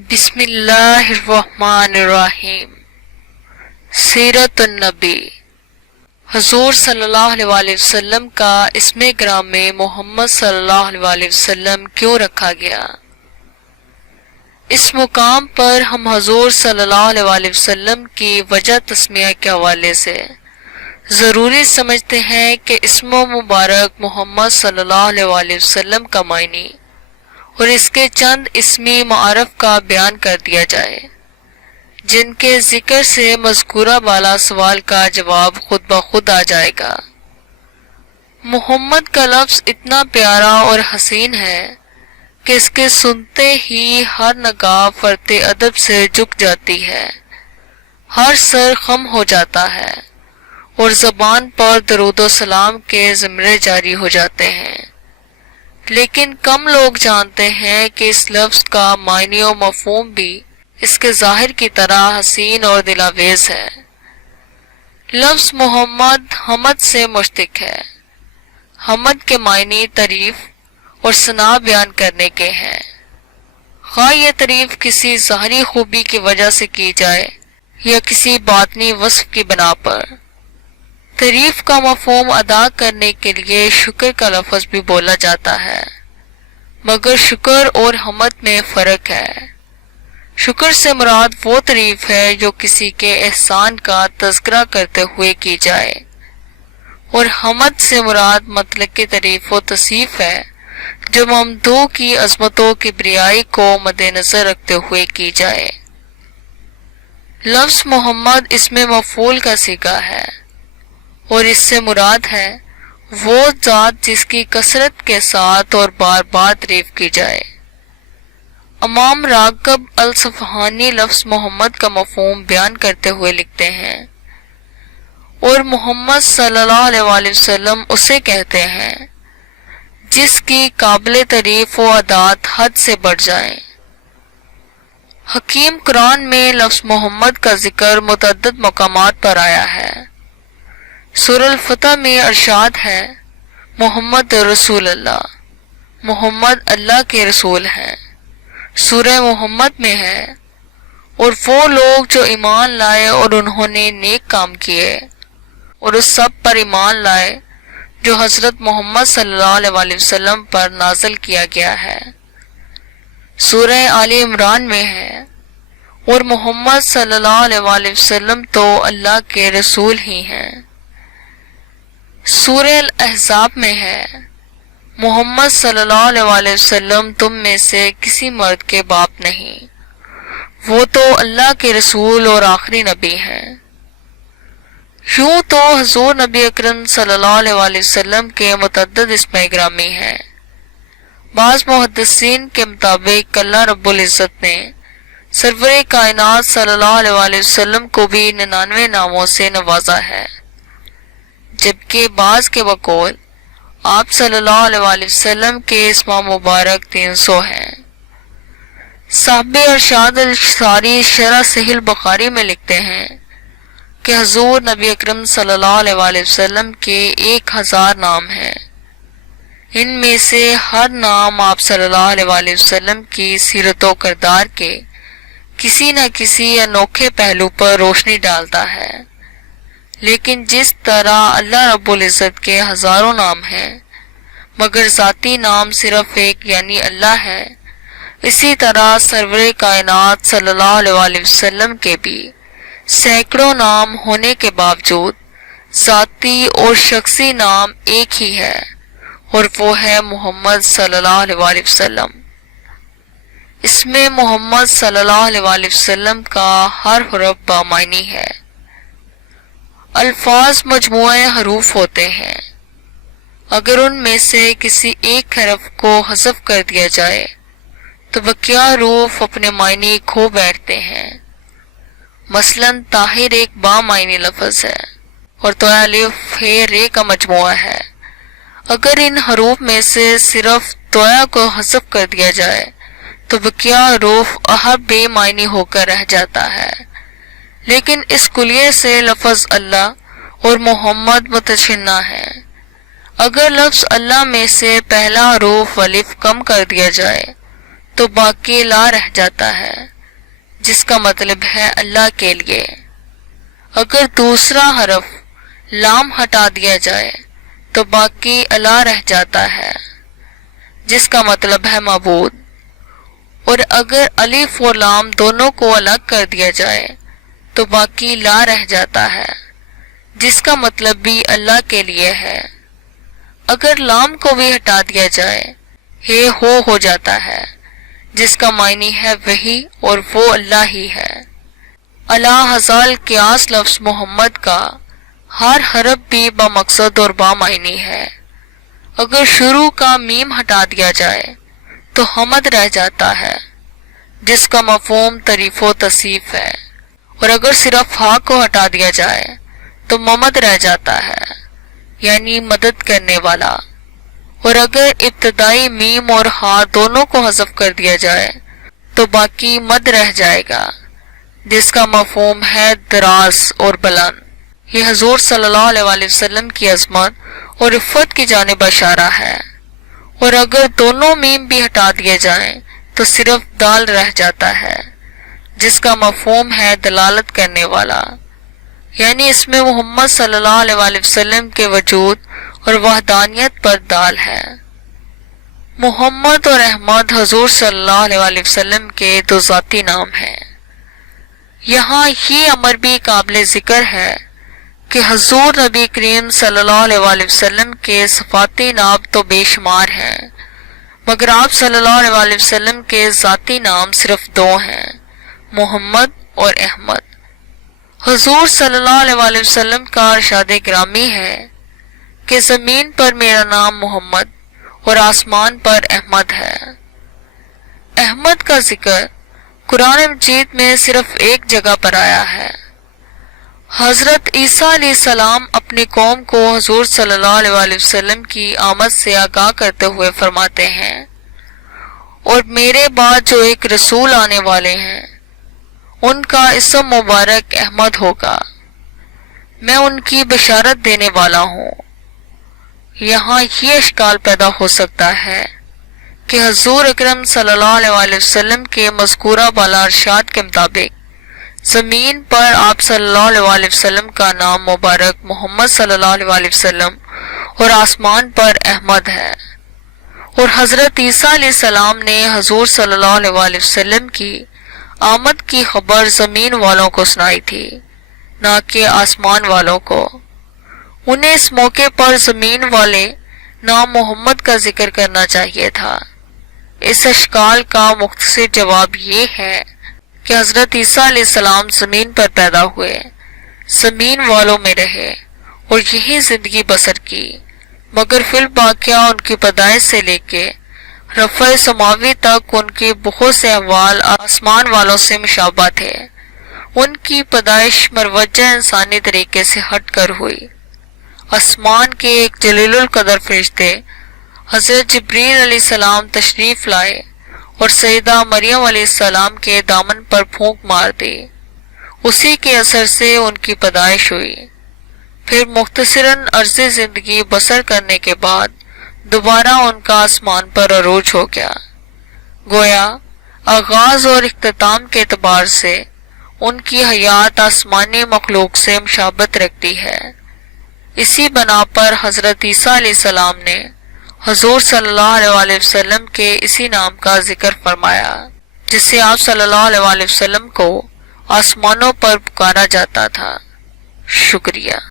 بسم اللہ الرحمن الرحیم۔ سیرت النبی۔ حضور صلی اللہ علیہ وسلم کا اسم گرام میں محمد صلی اللہ علیہ وسلم کیوں رکھا گیا؟ اس مقام پر ہم حضور صلی اللہ علیہ وسلم کی وجہ تسمیہ کے حوالے سے ضروری سمجھتے ہیں کہ اسم مبارک محمد صلی اللہ علیہ وسلم کا معنی اور اس کے چند اسمی معارف کا بیان کر دیا جائے، جن کے ذکر سے مذکورہ بالا سوال کا جواب خود بخود آ جائے گا۔ محمد کا لفظ اتنا پیارا اور حسین ہے کہ اس کے سنتے ہی ہر نگاہ فرط ادب سے جھک جاتی ہے، ہر سر خم ہو جاتا ہے اور زبان پر درود و سلام کے زمرے جاری ہو جاتے ہیں۔ لیکن کم لوگ جانتے ہیں کہ اس لفظ کا معنی و مفہوم بھی اس کے ظاہر کی طرح حسین اور دلاویز ہے۔ لفظ محمد حمد سے مشتق ہے۔ حمد کے معنی تعریف اور ثنا بیان کرنے کے ہیں، خواہ یہ تعریف کسی ظاہری خوبی کی وجہ سے کی جائے یا کسی باطنی وصف کی بنا پر۔ تعریف کا مفہوم ادا کرنے کے لیے شکر کا لفظ بھی بولا جاتا ہے، مگر شکر اور حمد میں فرق ہے۔ شکر سے مراد وہ تعریف ہے جو کسی کے احسان کا تذکرہ کرتے ہوئے کی جائے، اور حمد سے مراد مطلق کی تعریف و تصیف ہے جو ممدوح کی عظمت و کبریائی کو مد نظر رکھتے ہوئے کی جائے۔ لفظ محمد اسم مفعول کا صیغہ ہے، اور اس سے مراد ہے وہ ذات جس کی کثرت کے ساتھ اور بار بار تعریف کی جائے۔ امام راغب الصفہانی لفظ محمد کا مفہوم بیان کرتے ہوئے لکھتے ہیں، اور محمد صلی اللہ علیہ وسلم اسے کہتے ہیں جس کی قابل تعریف و عداد حد سے بڑھ جائیں۔ حکیم قرآن میں لفظ محمد کا ذکر متعدد مقامات پر آیا ہے۔ سورہ الفتح میں ارشاد ہے، محمد رسول اللہ، محمد اللہ کے رسول ہیں۔ سورہ محمد میں ہے، اور وہ لوگ جو ایمان لائے اور انہوں نے نیک کام کیے اور اس سب پر ایمان لائے جو حضرت محمد صلی اللہ علیہ وسلم پر نازل کیا گیا ہے۔ سورہ آل عمران میں ہے، اور محمد صلی اللہ علیہ وسلم تو اللہ کے رسول ہی ہیں۔ سورہ الاحزاب میں ہے، محمد صلی اللہ علیہ وسلم تم میں سے کسی مرد کے باپ نہیں، وہ تو اللہ کے رسول اور آخری نبی ہیں۔ یوں تو حضور نبی اکرم صلی اللہ علیہ وسلم کے متعدد اسماء گرامی ہیں۔ بعض محدثین کے مطابق اللہ رب العزت نے سرور کائنات صلی اللہ علیہ وسلم کو بھی 99 ناموں سے نوازا ہے، جبکہ بعض کے بقول آپ صلی اللہ علیہ وسلم کے اسماء مبارک 300 ہیں۔ صاحب ارشاد الشاری شرح صحیح البخاری میں لکھتے ہیں کہ حضور نبی اکرم صلی اللہ علیہ وسلم کے 1000 نام ہیں۔ ان میں سے ہر نام آپ صلی اللہ علیہ وسلم کی سیرت و کردار کے کسی نہ کسی انوکھے پہلو پر روشنی ڈالتا ہے۔ لیکن جس طرح اللہ رب العزت کے ہزاروں نام ہیں مگر ذاتی نام صرف ایک یعنی اللہ ہے، اسی طرح سرور کائنات صلی اللہ علیہ وسلم کے بھی سینکڑوں نام ہونے کے باوجود ذاتی اور شخصی نام ایک ہی ہے، اور وہ ہے محمد صلی اللہ علیہ وسلم۔ اس میں محمد صلی اللہ علیہ وسلم کا ہر حرف بامعنی ہے۔ الفاظ مجموعہ حروف ہوتے ہیں، اگر ان میں سے کسی ایک حرف کو حذف کر دیا جائے تو بقیہ حروف اپنے معنی کھو بیٹھتے ہیں۔ مثلا طاہر ایک بامعنی لفظ ہے، اور تو الف ہے رے کا مجموعہ ہے۔ اگر ان حروف میں سے صرف تویا کو حذف کر دیا جائے تو بقیہ حروف احب بے معنی ہو کر رہ جاتا ہے۔ لیکن اس کلیے سے لفظ اللہ اور محمد متشنہ ہے۔ اگر لفظ اللہ میں سے پہلا حروف الف کم کر دیا جائے تو باقی لا رہ جاتا ہے، جس کا مطلب ہے اللہ کے لیے۔ اگر دوسرا حرف لام ہٹا دیا جائے تو باقی الا رہ جاتا ہے، جس کا مطلب ہے معبود۔ اور اگر الف اور لام دونوں کو الگ کر دیا جائے تو باقی لا رہ جاتا ہے، جس کا مطلب بھی اللہ کے لیے ہے۔ اگر لام کو بھی ہٹا دیا جائے یہ ہو جاتا ہے، جس کا معنی ہے وہی اور وہ اللہ ہی ہے۔ الا ہزال قیاس لفظ محمد کا ہر حرف بھی بمقصد اور بامعنی ہے۔ اگر شروع کا میم ہٹا دیا جائے تو حمد رہ جاتا ہے، جس کا مفہوم تعریف و تصیف ہے، اور اگر صرف ہا کو ہٹا دیا جائے تو ممد رہ جاتا ہے، یعنی مدد کرنے والا۔ اور اگر ابتدائی میم اور ہا دونوں کو حذف کر دیا جائے تو باقی مد رہ جائے گا، جس کا مفہوم ہے دراز اور بلند۔ یہ حضور صلی اللہ علیہ وآلہ وسلم کی عظمت اور عفت کی جانب اشارہ ہے۔ اور اگر دونوں میم بھی ہٹا دیے جائیں تو صرف دال رہ جاتا ہے، جس کا مفہوم ہے دلالت کرنے والا، یعنی اس میں محمد صلی اللہ علیہ وآلہ وسلم کے وجود اور وحدانیت پر دال ہے۔ محمد اور احمد حضور صلی اللہ علیہ وآلہ وسلم کے دو ذاتی نام ہیں۔ یہاں یہ امر بھی قابل ذکر ہے کہ حضور نبی کریم صلی اللہ علیہ وآلہ وسلم کے صفاتی نام تو بے شمار ہیں، مگر آپ صلی اللہ علیہ وآلہ وسلم کے ذاتی نام صرف دو ہیں، محمد اور احمد۔ حضور صلی اللہ علیہ وآلہ وسلم کا ارشاد گرامی ہے کہ زمین پر میرا نام محمد اور آسمان پر احمد ہے۔ احمد کا ذکر قرآن مجید میں صرف ایک جگہ پر آیا ہے۔ حضرت عیسیٰ علیہ السلام اپنی قوم کو حضور صلی اللہ علیہ وآلہ وسلم کی آمد سے آگاہ کرتے ہوئے فرماتے ہیں، اور میرے بعد جو ایک رسول آنے والے ہیں ان کا اسم مبارک احمد ہوگا، میں ان کی بشارت دینے والا ہوں۔ یہاں یہ اشکال پیدا ہو سکتا ہے کہ حضور اکرم صلی اللہ علیہ وآلہ وسلم کے مذکورہ بالا ارشاد کے مطابق زمین پر آپ صلی اللہ علیہ وآلہ وسلم کا نام مبارک محمد صلی اللہ علیہ وآلہ وسلم اور آسمان پر احمد ہے، اور حضرت عیسیٰ علیہ السلام نے حضور صلی اللہ علیہ وآلہ وسلم کی آمد کی خبر زمین والوں کو سنائی تھی، نہ کہ آسمان والوں کو۔ انہیں اس موقع پر زمین والے نام محمد کا ذکر کرنا چاہیے تھا۔ اس اشکال کا مختصر جواب یہ ہے کہ حضرت عیسیٰ علیہ السلام زمین پر پیدا ہوئے، زمین والوں میں رہے اور یہی زندگی بسر کی، مگر فی الواقعہ ان کی پیدائش سے لے کے رفع سماوی تک ان کے بہت سے احوال آسمان والوں سے مشابہ تھے۔ ان کی پیدائش مروجہ انسانی طریقے سے ہٹ کر ہوئی۔ آسمان کے ایک جلیل القدر فرشتے حضرت جبریل علیہ السلام تشریف لائے اور سیدہ مریم علیہ السلام کے دامن پر پھونک مار دی، اسی کے اثر سے ان کی پیدائش ہوئی۔ پھر مختصراً عرضی زندگی بسر کرنے کے بعد دوبارہ ان کا آسمان پر عروج ہو گیا۔ گویا آغاز اور اختتام کے اعتبار سے ان کی حیات آسمانی مخلوق سے مشابہت رکھتی ہے۔ اسی بنا پر حضرت عیسیٰ علیہ السلام نے حضور صلی اللہ علیہ وآلہ وسلم کے اسی نام کا ذکر فرمایا، جس سے آپ صلی اللہ علیہ وآلہ وسلم کو آسمانوں پر پکارا جاتا تھا۔ شکریہ۔